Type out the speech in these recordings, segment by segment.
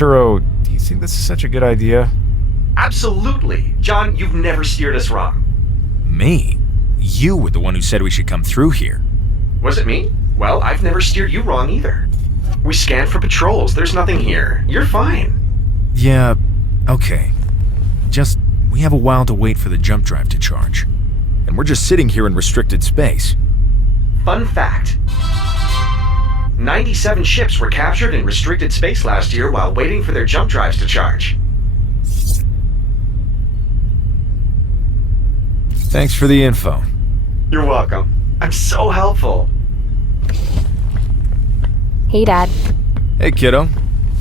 Turo, do you think this is such a good idea? Absolutely. John, you've never steered us wrong. Me? You were the one who said we should come through here. Was it me? Well, I've never steered you wrong either. We scanned for patrols. There's nothing here. You're fine. Yeah, okay. Just, we have a while to wait for the jump drive to charge. And we're just sitting here in restricted space. Fun fact. 97 ships were captured in restricted space last year while waiting for their jump drives to charge. Thanks for the info. You're welcome. I'm so helpful. Hey, Dad. Hey, kiddo.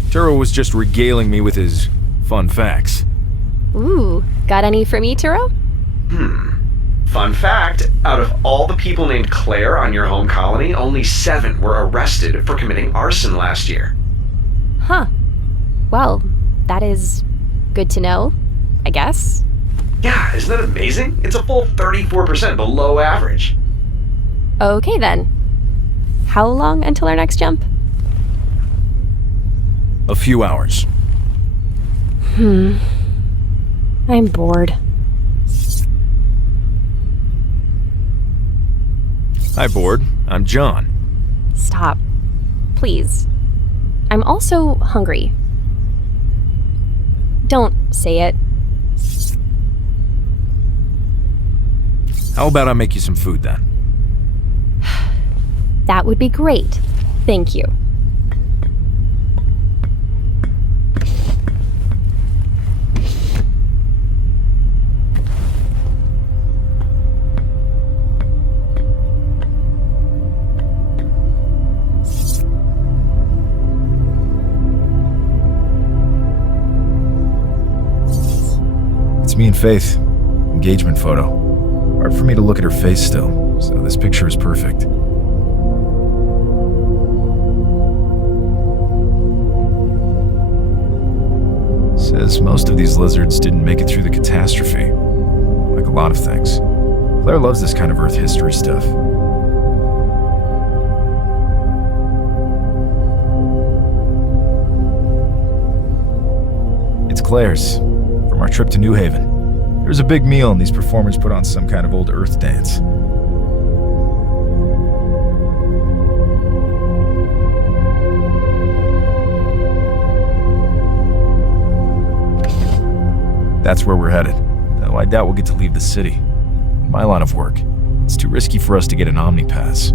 Turo was just regaling me with his fun facts. Ooh, got any for me, Turo? Fun fact, out of all the people named Claire on your home colony, only 7 were arrested for committing arson last year. Huh. Well, that is good to know, I guess. Yeah, isn't that amazing? It's a full 34% below average. Okay, then. How long until our next jump? A few hours. I'm bored. Hi, board. I'm John. Stop. Please. I'm also hungry. Don't say it. How about I make you some food then? That would be great. Thank you. It's me and Faith. Engagement photo. Hard for me to look at her face still, so this picture is perfect. Says most of these lizards didn't make it through the catastrophe. Like a lot of things. Claire loves this kind of Earth history stuff. It's Claire's, from our trip to New Haven. There was a big meal and these performers put on some kind of old Earth dance. That's where we're headed, though I doubt we'll get to leave the city. In my line of work, it's too risky for us to get an Omni Pass.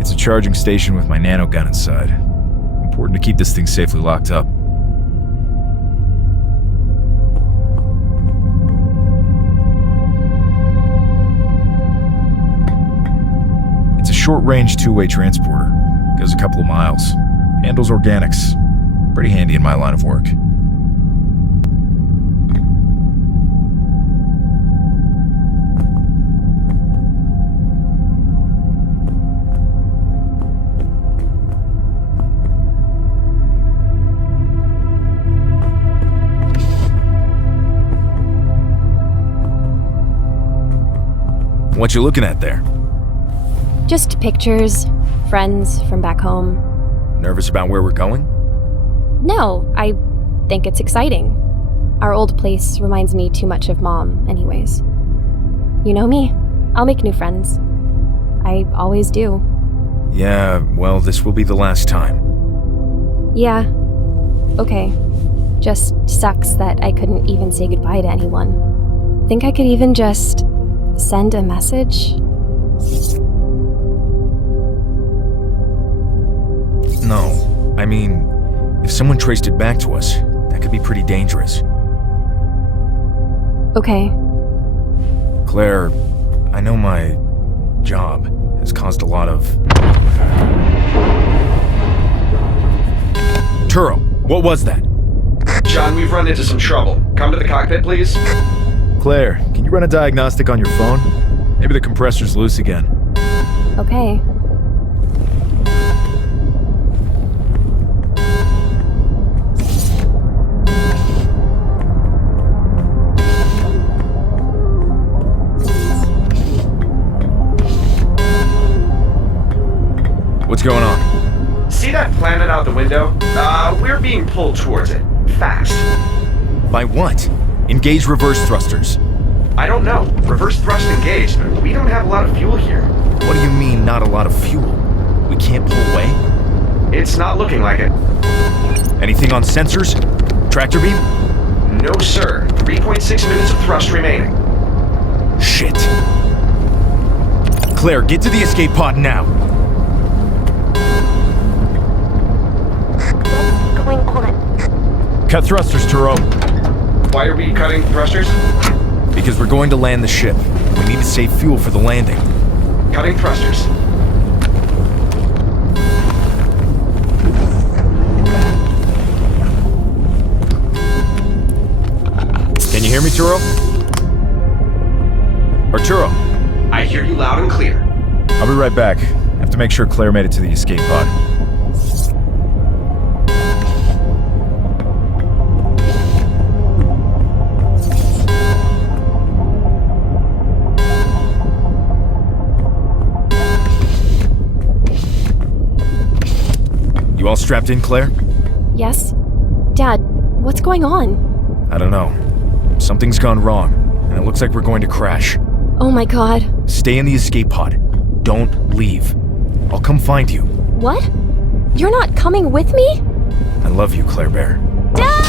It's a charging station with my Nanogun inside. Important to keep this thing safely locked up. It's a short-range two-way transporter. Goes a couple of miles. Handles organics. Pretty handy in my line of work. What you looking at there? Just pictures, friends from back home. Nervous about where we're going? No, I think it's exciting. Our old place reminds me too much of Mom, anyways. You know me, I'll make new friends. I always do. Yeah, well, this will be the last time. Yeah, okay. Just sucks that I couldn't even say goodbye to anyone. Think I could even just send a message? No, I mean, if someone traced it back to us, that could be pretty dangerous. Okay. Claire, I know my job has caused a lot of... Turo, what was that? John, we've run into some trouble. Come to the cockpit, please. Claire, can you run a diagnostic on your phone? Maybe the compressor's loose again. Okay. window. We're being pulled towards it. Fast. By what? Engage reverse thrusters. I don't know. Reverse thrust engaged, but we don't have a lot of fuel here. What do you mean, not a lot of fuel? We can't pull away? It's not looking like it. Anything on sensors? Tractor beam? No, sir. 3.6 minutes of thrust remaining. Shit. Claire, get to the escape pod now. What's going on? Cut thrusters, Turo. Why are we cutting thrusters? Because we're going to land the ship. We need to save fuel for the landing. Cutting thrusters. Can you hear me, Turo? Arturo, I hear you loud and clear. I'll be right back. I have to make sure Claire made it to the escape pod. you all strapped in, Claire? Yes? Dad, what's going on? I don't know. Something's gone wrong, and it looks like we're going to crash. Oh my god. Stay in the escape pod. Don't leave. I'll come find you. What? You're not coming with me? I love you, Claire Bear. Dad!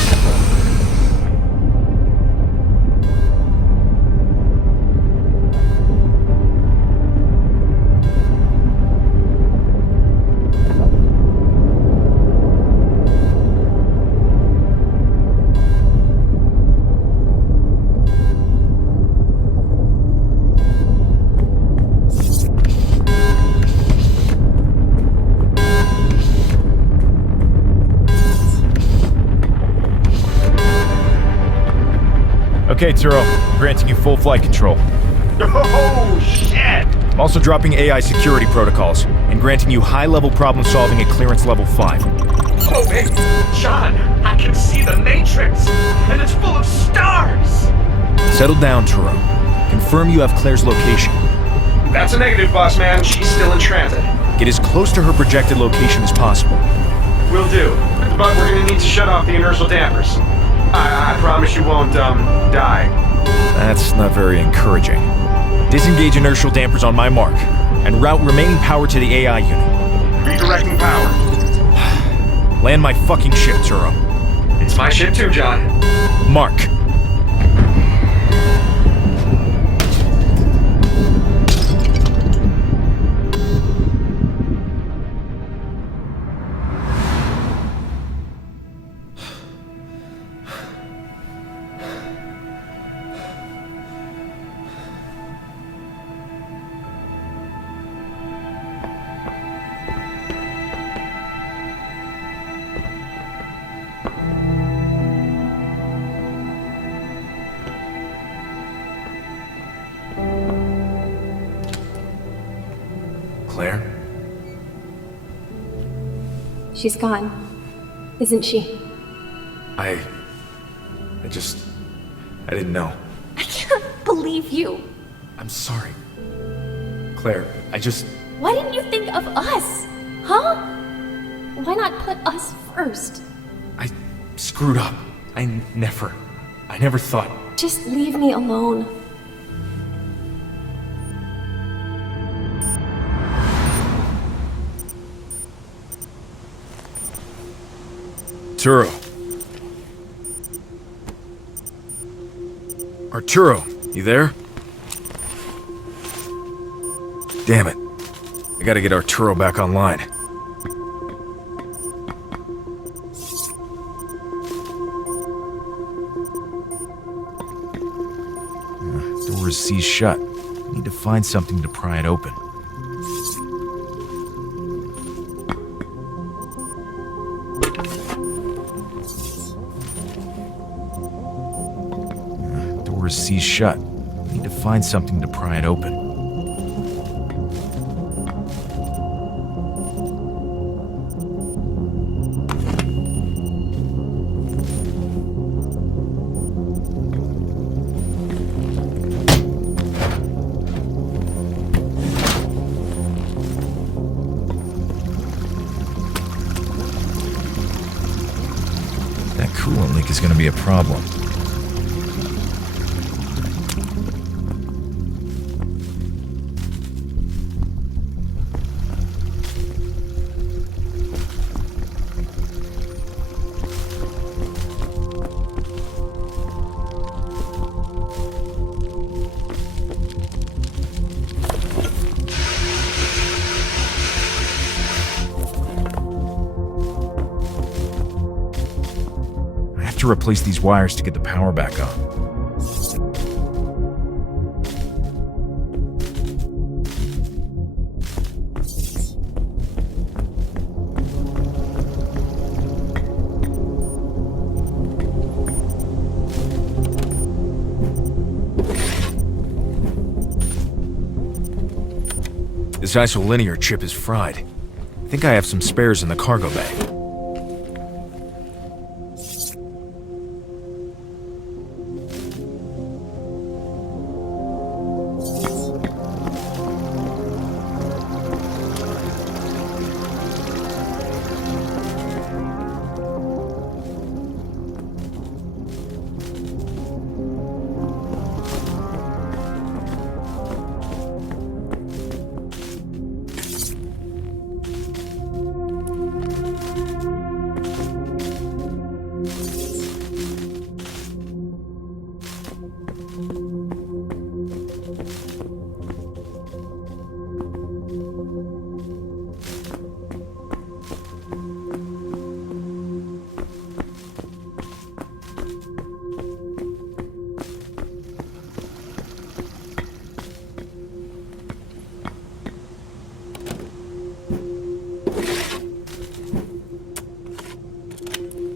Okay, Turo. I'm granting you full flight control. Oh, shit! I'm also dropping AI security protocols and granting you high-level problem-solving at clearance level 5. Oh, wait. John, I can see the Matrix, and it's full of stars! Settle down, Turo. Confirm you have Claire's location. That's a negative, boss man. She's still in transit. Get as close to her projected location as possible. Will do. But we're gonna need to shut off the inertial dampers. I promise you won't, die. That's not very encouraging. Disengage inertial dampers on my mark, and route remaining power to the AI unit. Redirecting power. Land my fucking ship, Turo. It's my ship too, John. Mark. Claire? She's gone, isn't she? I didn't know. I can't believe you. I'm sorry. Claire, Why didn't you think of us? Huh? Why not put us first? I screwed up. I never thought. Just leave me alone. Arturo. Arturo, you there? Damn it. I gotta get Arturo back online. Door is seized shut. Need to find something to pry it open. Door is seized shut. Need to find something to pry it open. That coolant leak is going to be a problem. To replace these wires to get the power back on. This isolinear chip is fried. I think I have some spares in the cargo bay.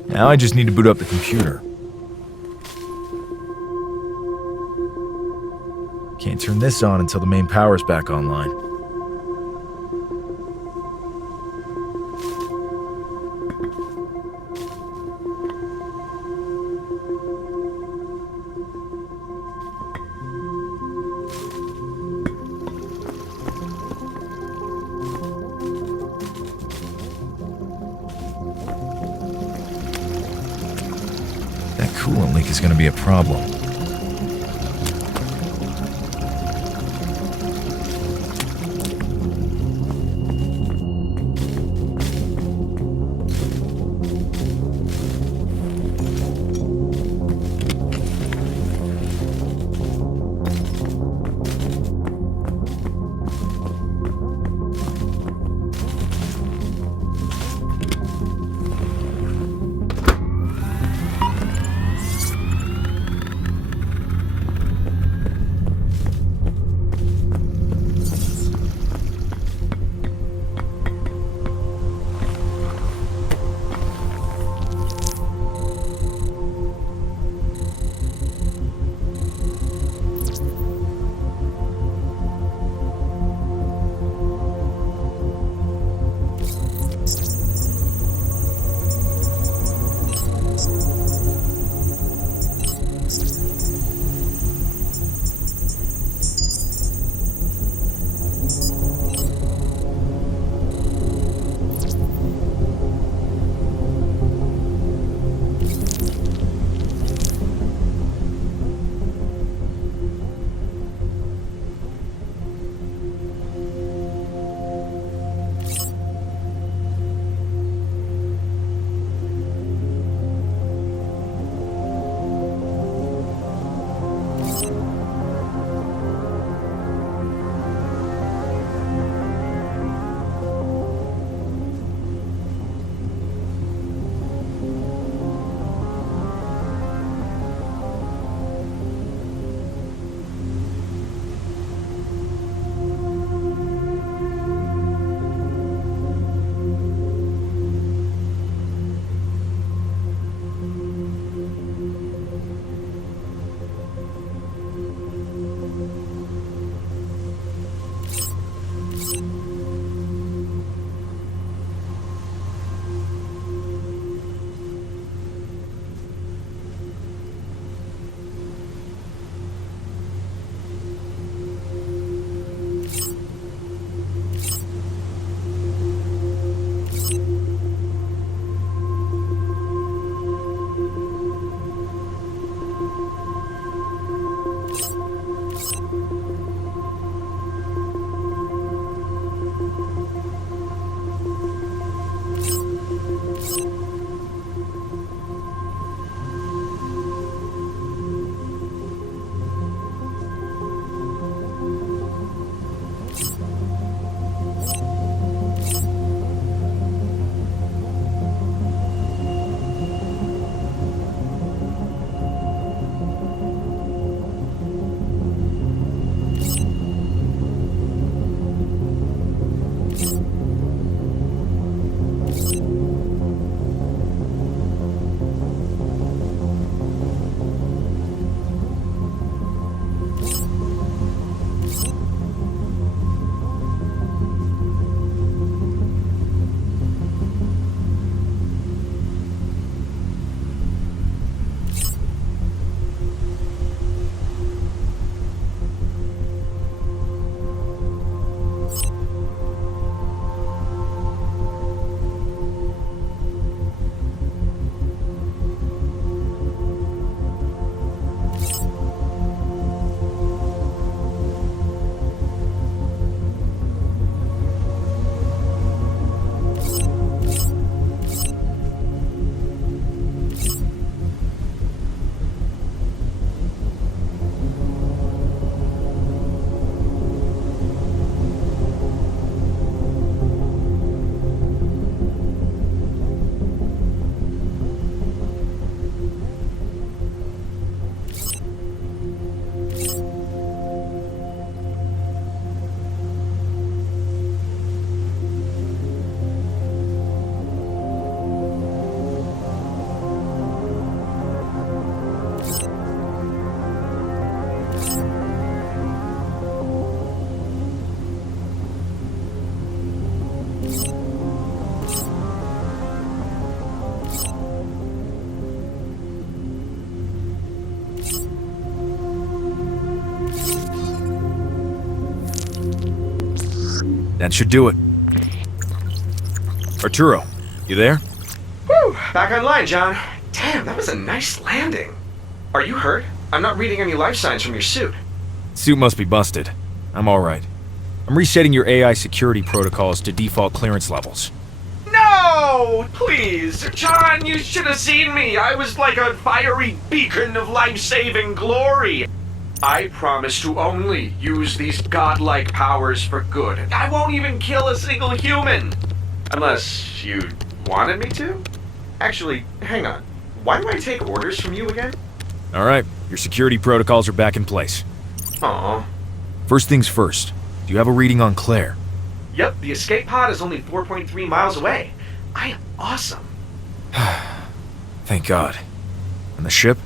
Now I just need to boot up the computer. Can't turn this on until the main power's back online. That coolant leak is going to be a problem. That should do it. Arturo, you there? Whew, back online, John. Damn, that was a nice landing. Are you hurt? I'm not reading any life signs from your suit. Suit must be busted. I'm alright. I'm resetting your AI security protocols to default clearance levels. No! Please, John, you should have seen me. I was like a fiery beacon of life-saving glory. I promise to only use these godlike powers for good. I won't even kill a single human. Unless you wanted me to? Actually, hang on. Why do I take orders from you again? Alright, your security protocols are back in place. Aw. First things first, do you have a reading on Claire? Yep, the escape pod is only 4.3 miles away. I am awesome. Thank God. And the ship?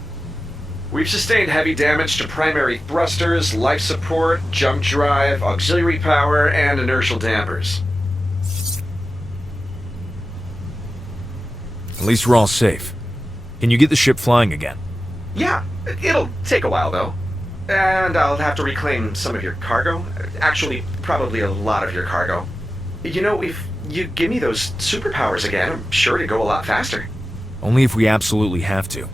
We've sustained heavy damage to primary thrusters, life support, jump drive, auxiliary power, and inertial dampers. At least we're all safe. Can you get the ship flying again? Yeah, it'll take a while though. And I'll have to reclaim some of your cargo. Actually, probably a lot of your cargo. You know, if you give me those superpowers again, I'm sure to go a lot faster. Only if we absolutely have to.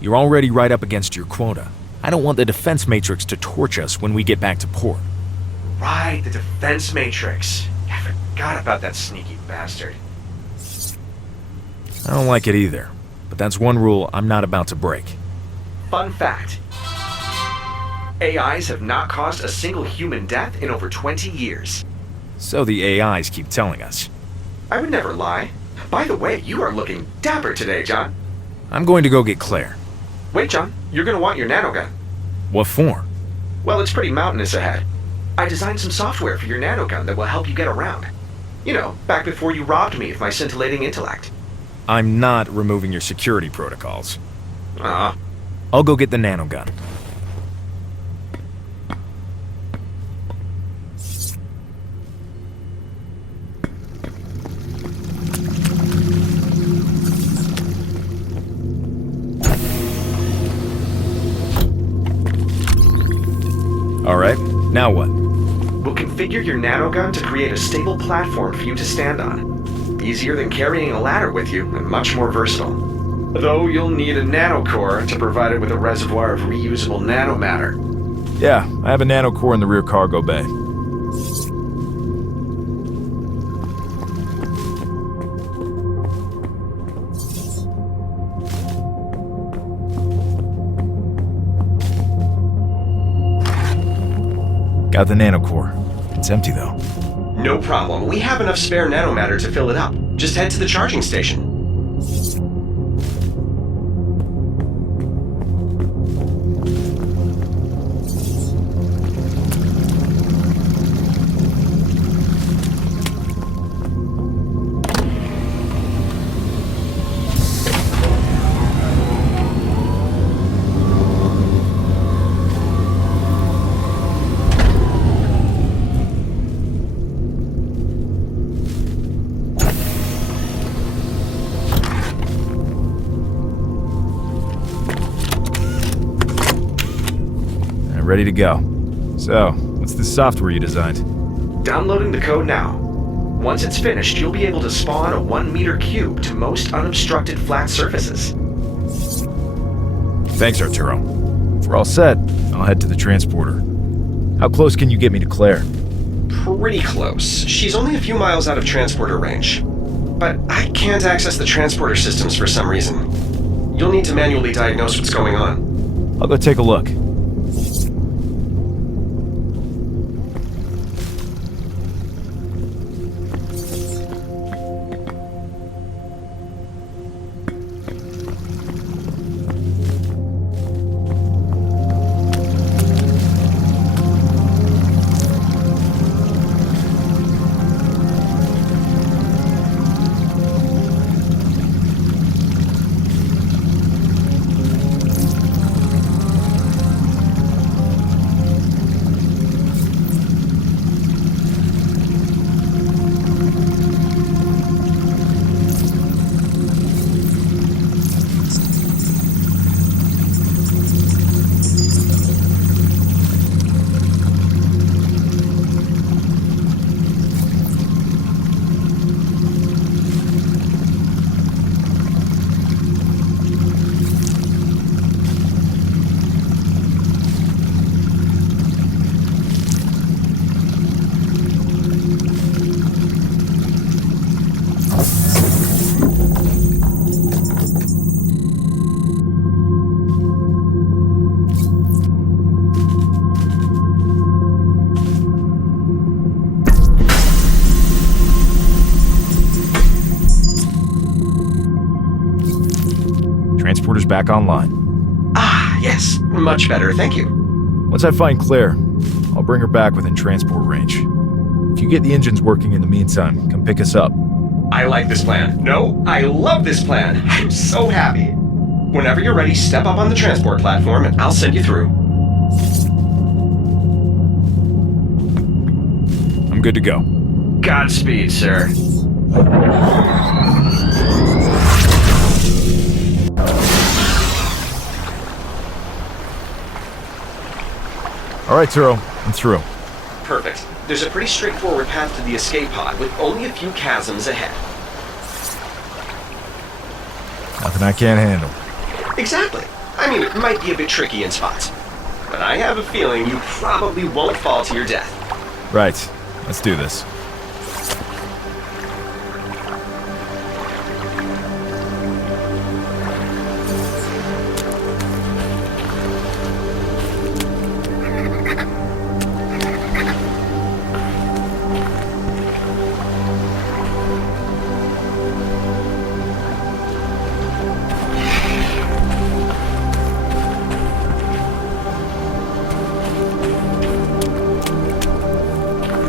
You're already right up against your quota. I don't want the defense matrix to torch us when we get back to port. Right, the defense matrix. I forgot about that sneaky bastard. I don't like it either, but that's one rule I'm not about to break. Fun fact. AIs have not caused a single human death in over 20 years. So the AIs keep telling us. I would never lie. By the way, you are looking dapper today, John. I'm going to go get Claire. Wait, John, you're gonna want your nanogun. What for? Well, it's pretty mountainous ahead. I designed some software for your nanogun that will help you get around. You know, back before you robbed me of my scintillating intellect. I'm not removing your security protocols. Ah. I'll go get the nanogun. Alright, now what? We'll configure your nanogun to create a stable platform for you to stand on. Easier than carrying a ladder with you, and much more versatile. Though you'll need a nanocore to provide it with a reservoir of reusable nanomatter. Yeah, I have a nanocore in the rear cargo bay. Got the nanocore. It's empty though. No problem. We have enough spare nanomatter to fill it up. Just head to the charging station. Ready to go. So, what's the software you designed? Downloading the code now. Once it's finished, you'll be able to spawn a 1-meter cube to most unobstructed flat surfaces. Thanks, Arturo. If we're all set, I'll head to the transporter. How close can you get me to Claire? Pretty close. She's only a few miles out of transporter range. But I can't access the transporter systems for some reason. You'll need to manually diagnose what's going on. I'll go take a look. Transporter's back online. Ah, yes. Much better, thank you. Once I find Claire, I'll bring her back within transport range. If you get the engines working in the meantime, come pick us up. I like this plan. No, I love this plan. I'm so happy. Whenever you're ready, step up on the transport platform and I'll send you through. I'm good to go. Godspeed, sir. All right, Turo, I'm through. Perfect. There's a pretty straightforward path to the escape pod with only a few chasms ahead. Nothing I can't handle. Exactly. I mean, it might be a bit tricky in spots, but I have a feeling you probably won't fall to your death. Right, let's do this.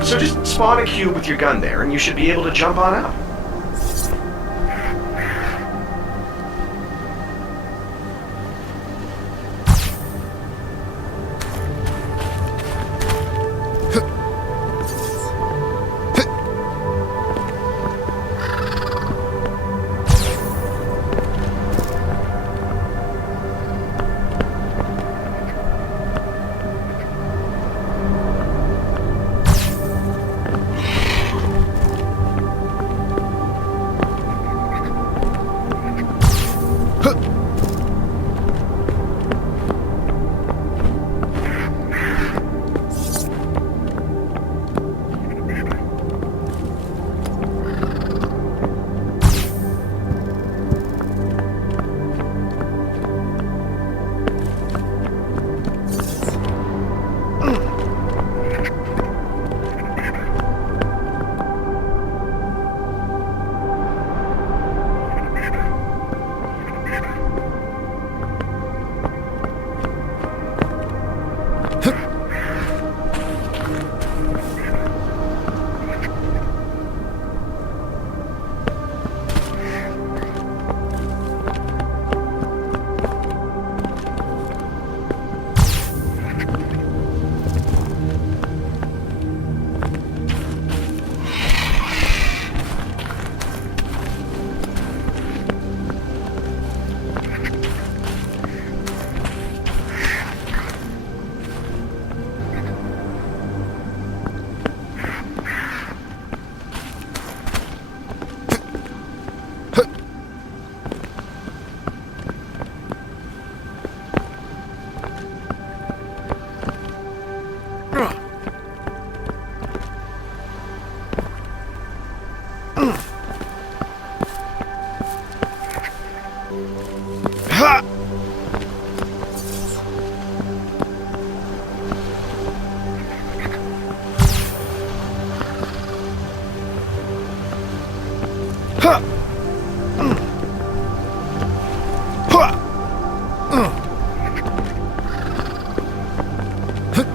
So just spawn a cube with your gun there, and you should be able to jump on up.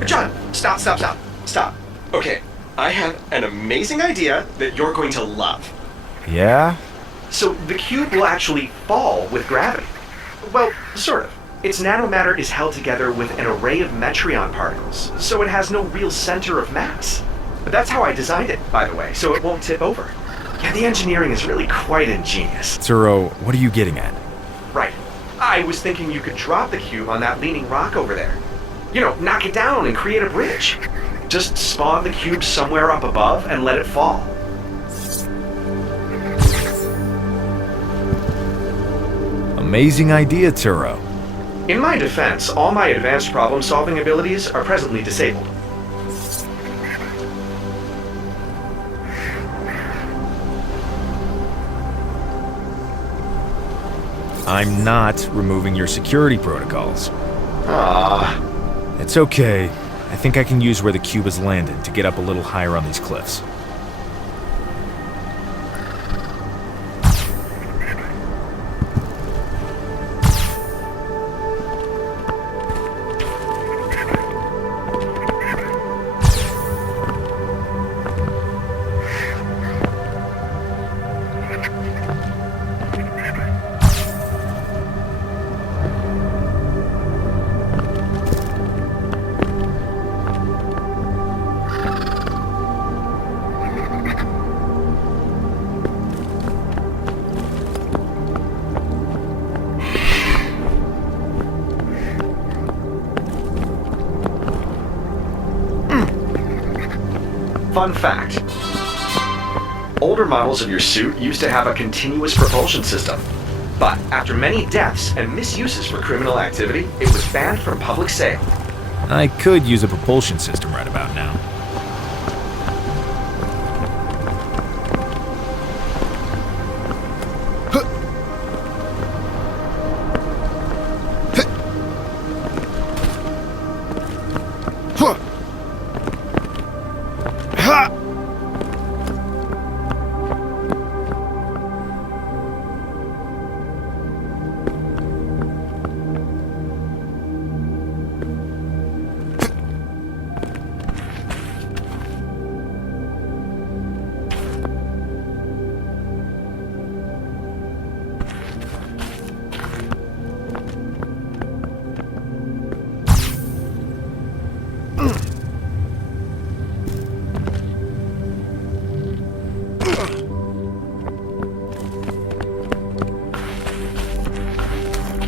John, stop. Okay, I have an amazing idea that you're going to love. Yeah? So the cube will actually fall with gravity. Well, sort of. Its nanomatter is held together with an array of metreon particles, so it has no real center of mass. But that's how I designed it, by the way, so it won't tip over. Yeah, the engineering is really quite ingenious. Turo, what are you getting at? Right. I was thinking you could drop the cube on that leaning rock over there. You know, knock it down and create a bridge. Just spawn the cube somewhere up above and let it fall. Amazing idea, Turo. In my defense, all my advanced problem-solving abilities are presently disabled. I'm not removing your security protocols. Ah, It's okay. I think I can use where the cube has landed to get up a little higher on these cliffs. Fun fact. Older models of your suit used to have a continuous propulsion system. But after many deaths and misuses for criminal activity, it was banned from public sale. I could use a propulsion system right about now.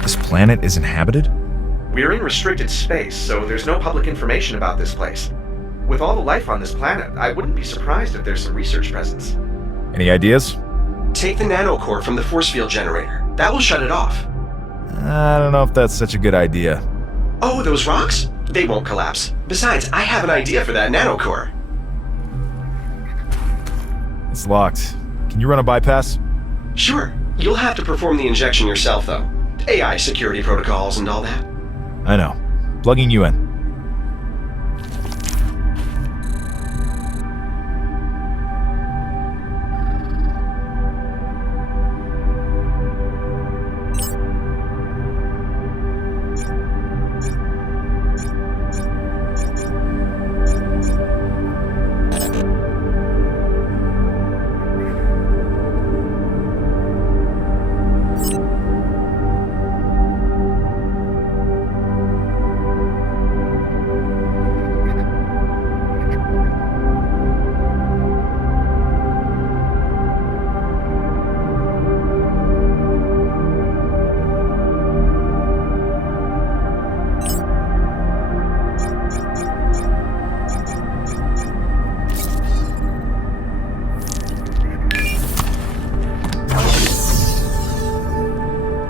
This planet is inhabited? We're in restricted space, so there's no public information about this place. With all the life on this planet, I wouldn't be surprised if there's some research presence. Any ideas? Take the nanocore from the force field generator. That will shut it off. I don't know if that's such a good idea. Oh, those rocks? They won't collapse. Besides, I have an idea for that nanocore. It's locked. Can you run a bypass? Sure. You'll have to perform the injection yourself, though. AI security protocols and all that. I know. Plugging you in.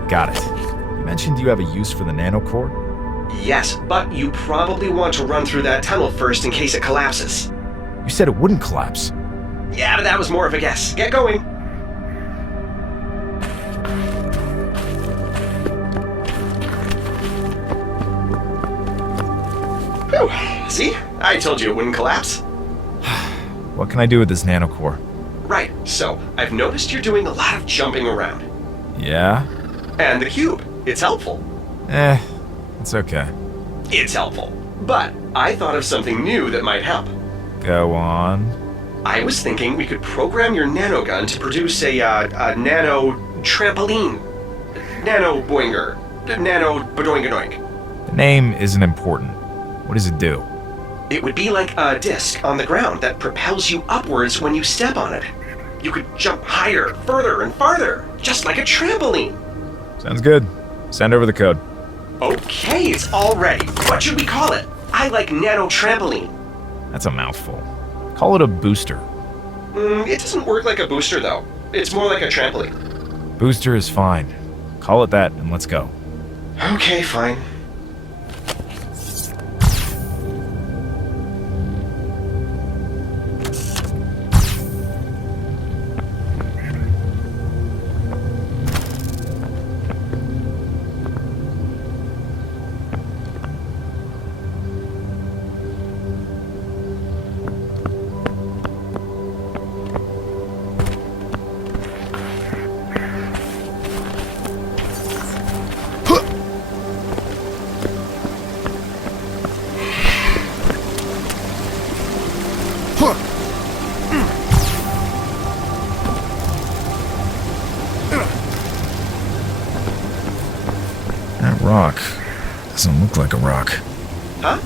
Got it. You mentioned you have a use for the nanocore? Yes, but you probably want to run through that tunnel first in case it collapses. You said it wouldn't collapse. Yeah, but that was more of a guess. Get going. Whew. See? I told you it wouldn't collapse. What can I do with this nanocore? Right, so I've noticed you're doing a lot of jumping around. Yeah? And the cube. It's helpful. It's okay. It's helpful. But I thought of something new that might help. Go on. I was thinking we could program your nanogun to produce a nano trampoline. Nano boinger. Nano badoingadoink. The name isn't important. What does it do? It would be like a disc on the ground that propels you upwards when you step on it. You could jump higher, further, and farther, just like a trampoline. Sounds good. Send over the code. Okay, it's all ready. What should we call it? I like nano trampoline. That's a mouthful. Call it a booster. It doesn't work like a booster, though. It's more like a trampoline. Booster is fine. Call it that and let's go. Okay, fine. That rock doesn't look like a rock. Huh?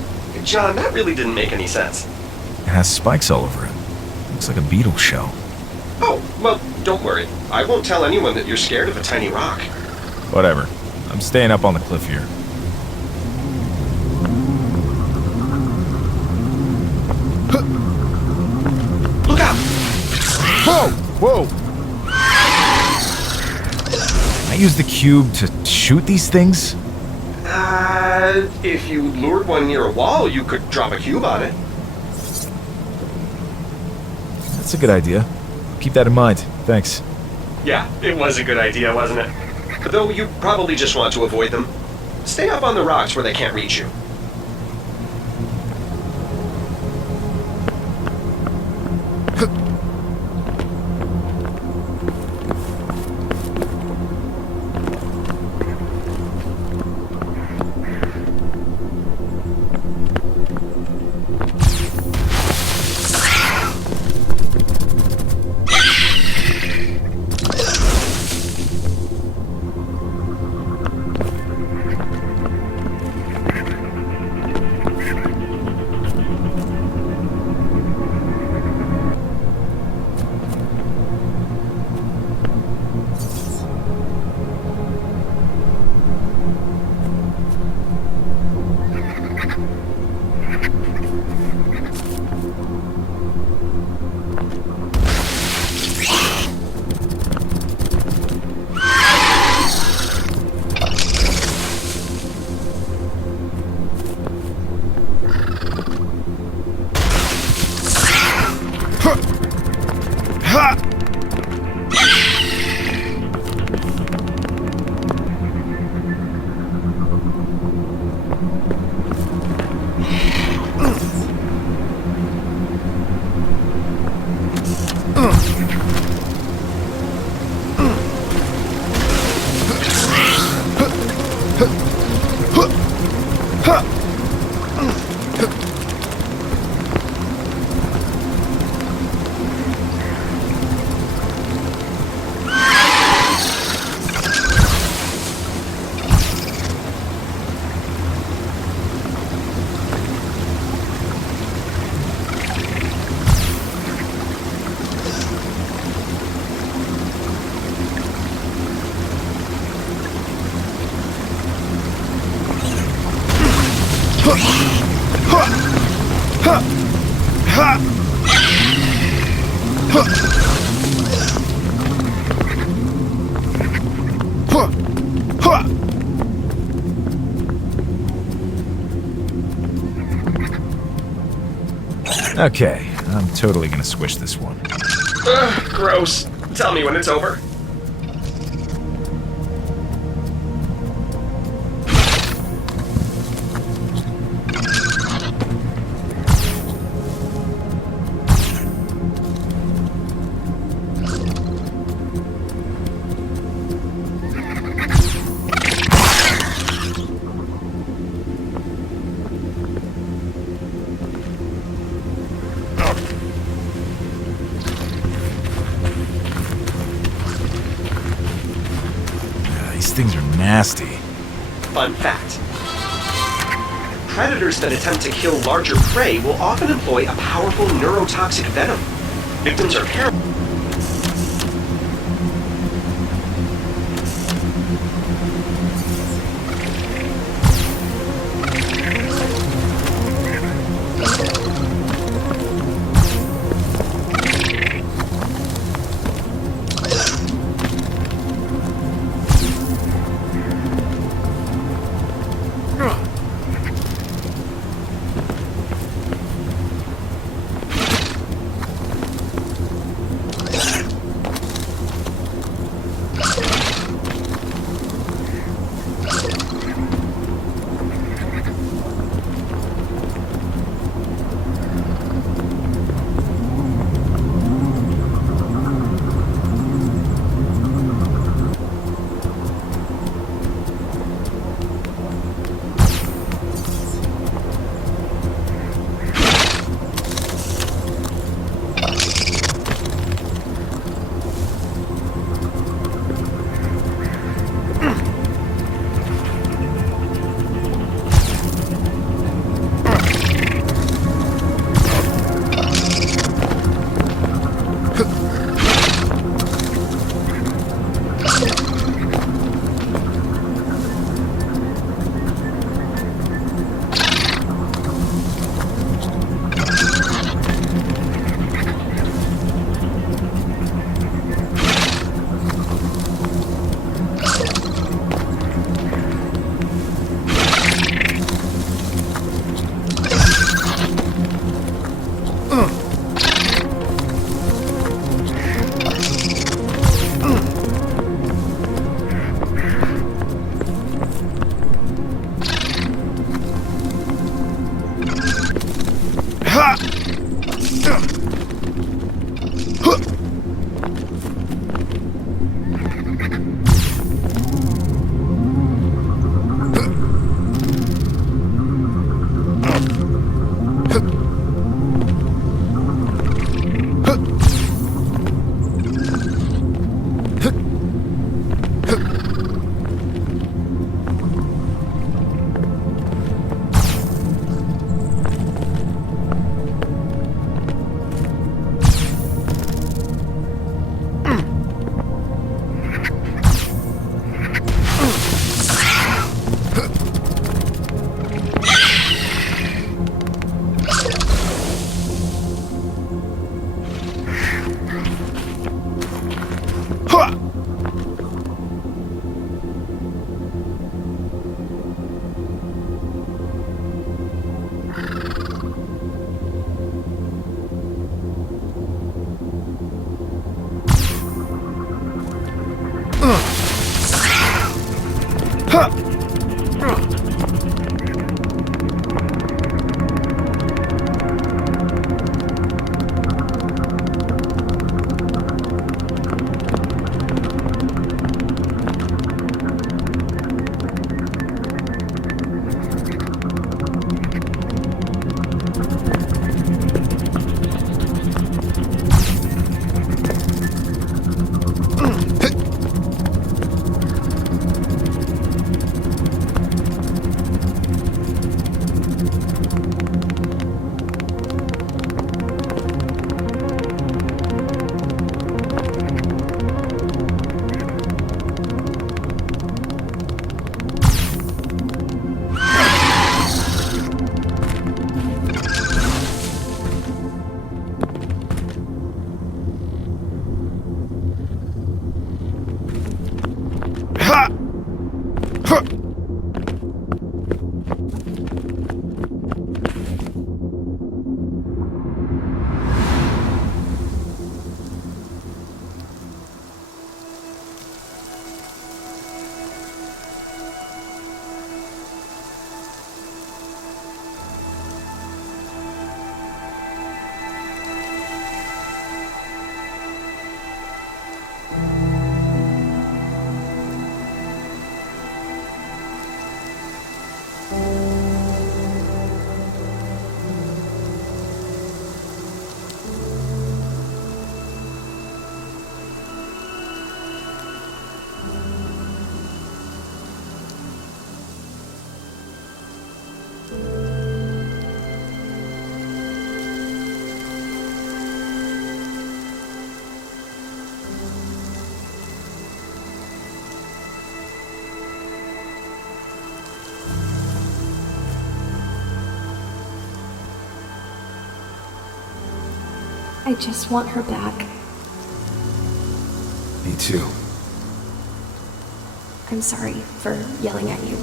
John, that really didn't make any sense. It has spikes all over it. Looks like a beetle shell. Oh, well, don't worry. I won't tell anyone that you're scared of a tiny rock. Whatever. I'm staying up on the cliff here. Whoa! Can I use the cube to shoot these things? If you lured one near a wall, you could drop a cube on it. That's a good idea. Keep that in mind. Thanks. Yeah, it was a good idea, wasn't it? Though you probably just want to avoid them. Stay up on the rocks where they can't reach you. Okay, I'm totally gonna squish this one. Gross. Tell me when it's over. These things are nasty. Fun fact. Predators that attempt to kill larger prey will often employ a powerful neurotoxic venom. Victims are paralyzed. I just want her back. Me too. I'm sorry for yelling at you.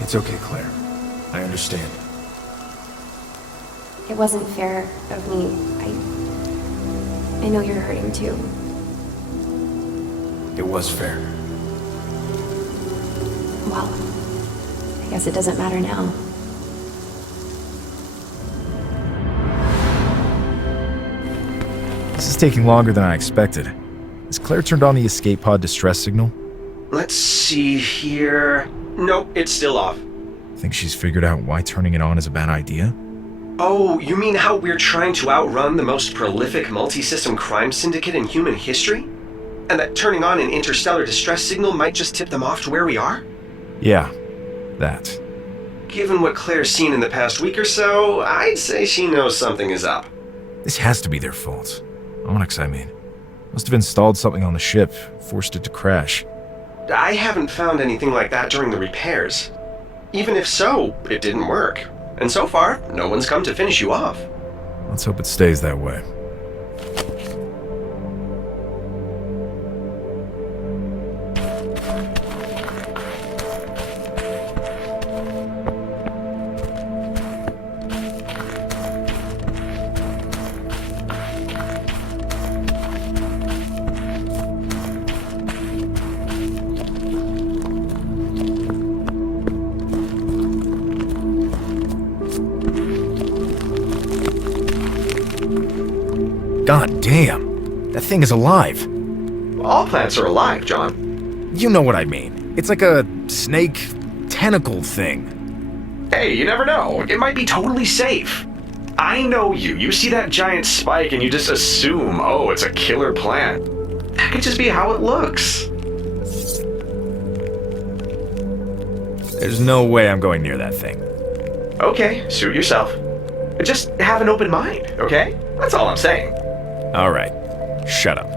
It's okay, Claire. I understand. It wasn't fair of me. I know you're hurting too. It was fair. Well, I guess it doesn't matter now. This is taking longer than I expected. Has Claire turned on the escape pod distress signal? Let's see here. Nope, it's still off. Think she's figured out why turning it on is a bad idea? Oh, you mean how we're trying to outrun the most prolific multi-system crime syndicate in human history? And that turning on an interstellar distress signal might just tip them off to where we are? Yeah, that. Given what Claire's seen in the past week or so, I'd say she knows something is up. This has to be their fault. Onyx, I mean. Must have installed something on the ship, forced it to crash. I haven't found anything like that during the repairs. Even if so, it didn't work. And so far, no one's come to finish you off. Let's hope it stays that way. God damn! That thing is alive! All plants are alive, John. You know what I mean. It's like a snake tentacle thing. Hey, you never know. It might be totally safe. I know you. You see that giant spike and you just assume, oh, it's a killer plant. That could just be how it looks. There's no way I'm going near that thing. Okay, suit yourself. Just have an open mind, okay? That's all I'm saying. Alright, shut up.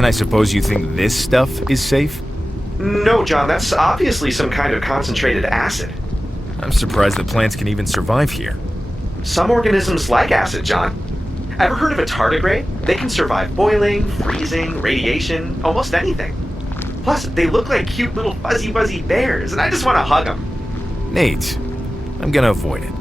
And I suppose you think this stuff is safe? No, John, that's obviously some kind of concentrated acid. I'm surprised that plants can even survive here. Some organisms like acid, John. Ever heard of a tardigrade? They can survive boiling, freezing, radiation, almost anything. Plus, they look like cute little fuzzy bears, and I just want to hug them. Nate, I'm gonna avoid it.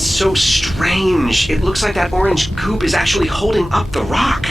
So strange. It looks like that orange goop is actually holding up the rock.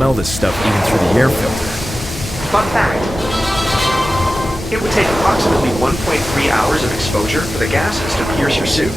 smell this stuff even through the air filter. Fun fact. It would take approximately 1.3 hours of exposure for the gases to pierce your suit.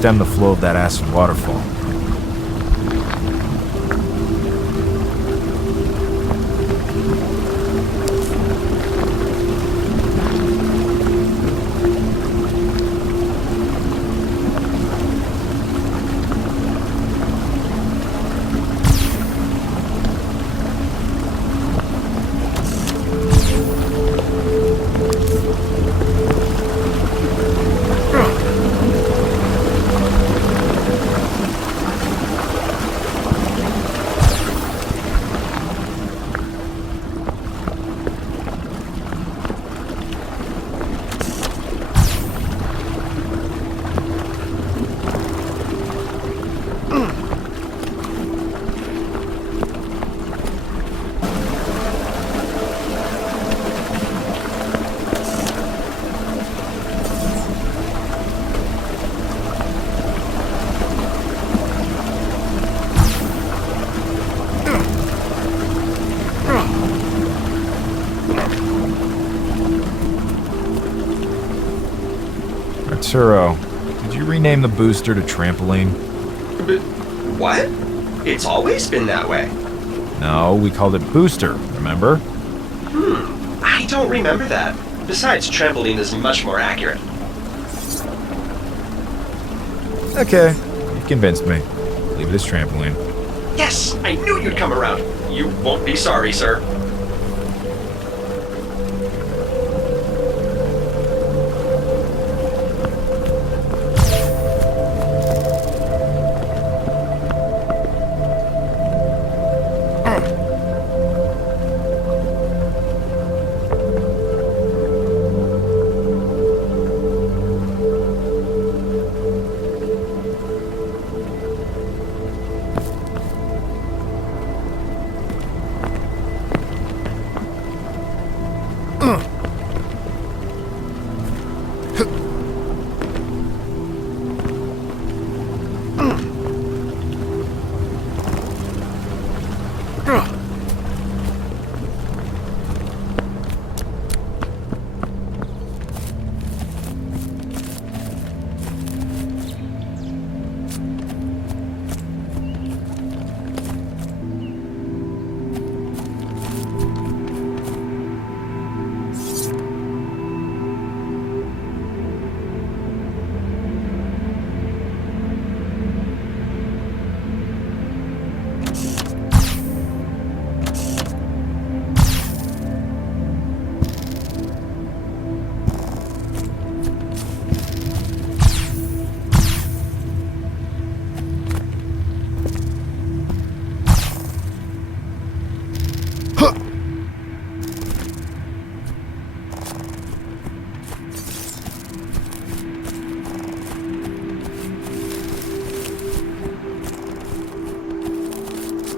stem the flow of that acid waterfall. Arturo, did you rename the booster to Trampoline? But what? It's always been that way. No, we called it Booster, remember? I don't remember that. Besides, trampoline is much more accurate. Okay, you convinced me. Leave it as Trampoline. Yes, I knew you'd come around. You won't be sorry, sir.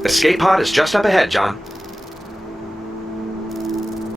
Escape pod is just up ahead, John.